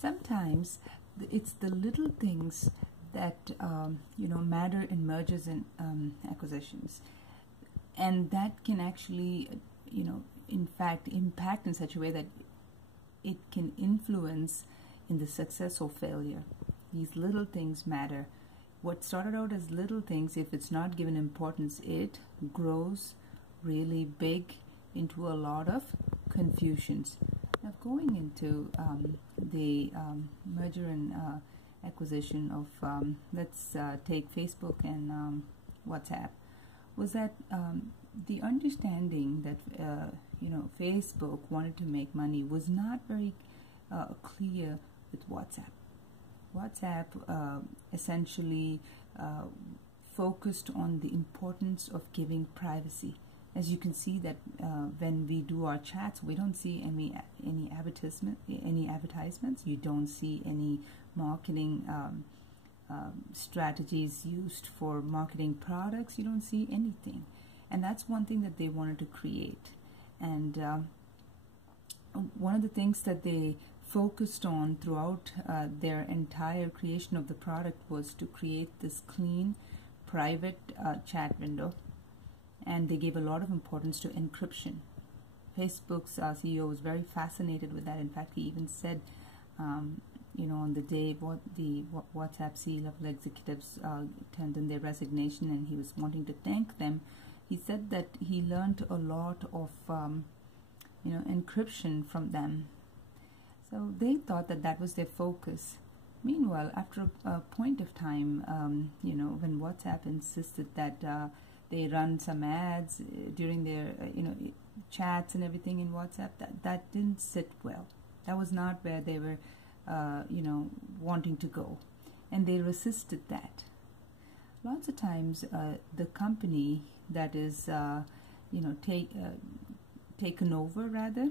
Sometimes it's the little things that matter in mergers and acquisitions, and that can actually in fact impact in such a way that it can influence in the success or failure. These little things matter. What started out as little things, if it's not given importance, it grows really big into a lot of confusions. Now, going into the merger and acquisition of, let's take Facebook and WhatsApp, was that the understanding that Facebook wanted to make money was not very clear with WhatsApp. WhatsApp essentially focused on the importance of giving privacy. As you can see that when we do our chats, we don't see any advertisements. You don't see any marketing strategies used for marketing products. You don't see anything, and that's one thing that they wanted to create. And one of the things that they focused on throughout their entire creation of the product was to create this clean, private chat window. And they gave a lot of importance to encryption. Facebook's CEO was very fascinated with that. In fact, he even said, on the day the WhatsApp C-level executives turned in their resignation and he was wanting to thank them, he said that he learned a lot of, encryption from them. So they thought that that was their focus. Meanwhile, after a point of time, when WhatsApp insisted that they run some ads during their chats and everything in WhatsApp, that didn't sit well. That was not where they were wanting to go, and they resisted that. Lots of times the company that is taken over, rather,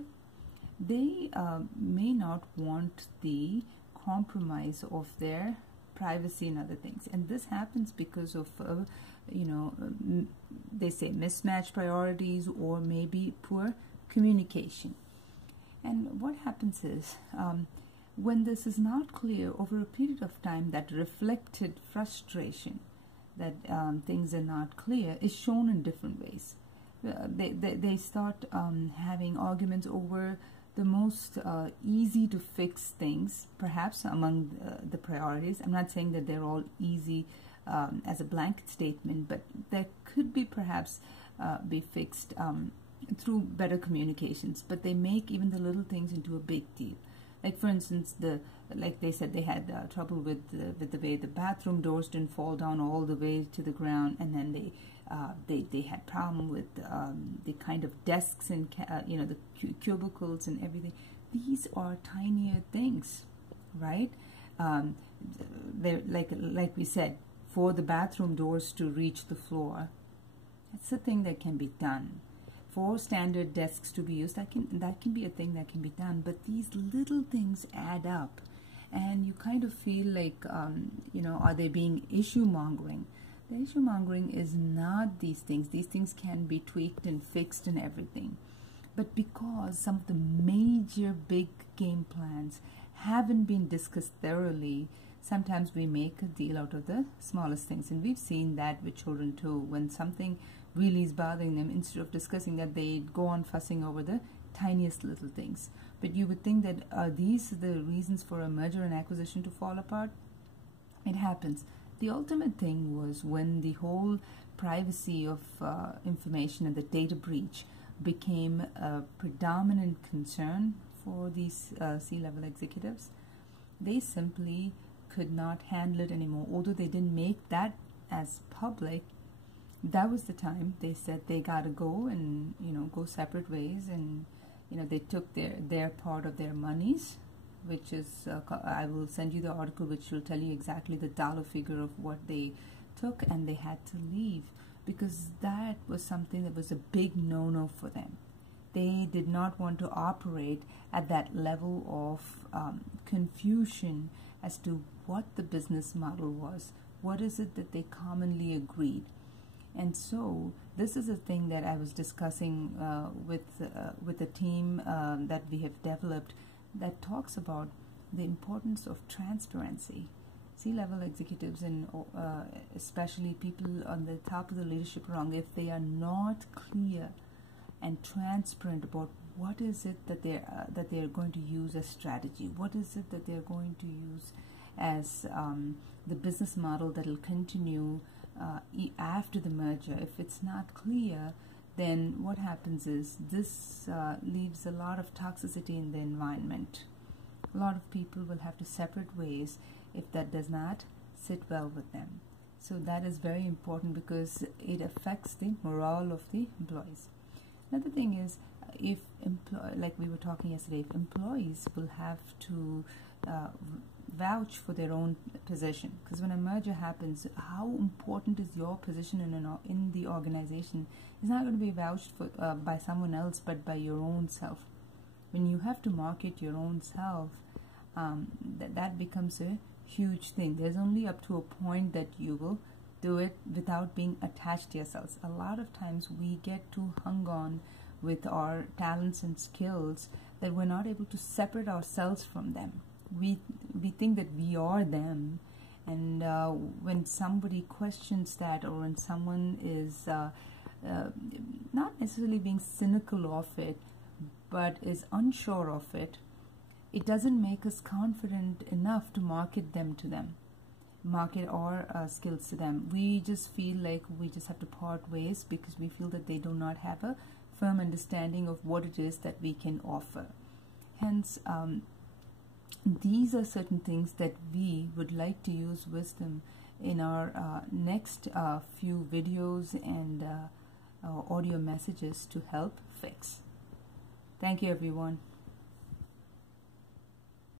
they may not want the compromise of their privacy and other things, and this happens because of they say mismatched priorities or maybe poor communication. And what happens is when this is not clear over a period of time, that reflected frustration that things are not clear is shown in different ways. They start having arguments over the most easy to fix things, perhaps among the priorities. I'm not saying that they're all easy as a blanket statement, but that could be perhaps be fixed through better communications. But they make even the little things into a big deal. Like, for instance, like they said, they had trouble with the way the bathroom doors didn't fall down all the way to the ground, and then they had problem with the kind of desks and the cubicles and everything. These are tinier things, right? They're like we said, for the bathroom doors to reach the floor, it's a thing that can be done. For standard desks to be used, that can be a thing that can be done. But these little things add up, and you kind of feel like are they being issue mongering? The issue mongering is not these things. These things can be tweaked and fixed and everything. But because some of the major big game plans haven't been discussed thoroughly, sometimes we make a deal out of the smallest things. And we've seen that with children too. When something really is bothering them, instead of discussing that, they go on fussing over the tiniest little things. But you would think that are these the reasons for a merger and acquisition to fall apart? It happens. The ultimate thing was when the whole privacy of information and the data breach became a predominant concern for these C-level executives. They simply could not handle it anymore. Although they didn't make that as public, that was the time they said they gotta go and go separate ways, and they took their part of their monies, which is I will send you the article which will tell you exactly the dollar figure of what they took, and they had to leave because that was something that was a big no-no for them. They did not want to operate at that level of confusion as to what the business model was. What is it that they commonly agreed? And so this is a thing that I was discussing with a team that we have developed that talks about the importance of transparency. C-level executives and especially people on the top of the leadership rung, if they are not clear and transparent about what is it that they're going to use as strategy, what is it that they're going to use as the business model that will continue after the merger, if it's not clear, then what happens is this leaves a lot of toxicity in the environment. A lot of people will have to separate ways if that does not sit well with them. So that is very important because it affects the morale of the employees. Another thing is, if like we were talking yesterday, if employees will have to vouch for their own position, because when a merger happens, how important is your position in the organization is not going to be vouched for by someone else, but by your own self. When you have to market your own self, that becomes a huge thing. There's only up to a point that you will do it without being attached to yourselves. A lot of times we get too hung on with our talents and skills that we're not able to separate ourselves from them. We think that we are them, and when somebody questions that, or when someone is not necessarily being cynical of it, but is unsure of it, it doesn't make us confident enough to market our skills to them. We just feel like we just have to part ways because we feel that they do not have a firm understanding of what it is that we can offer. Hence, these are certain things that we would like to use wisdom in our next few videos and audio messages to help fix. Thank you, everyone.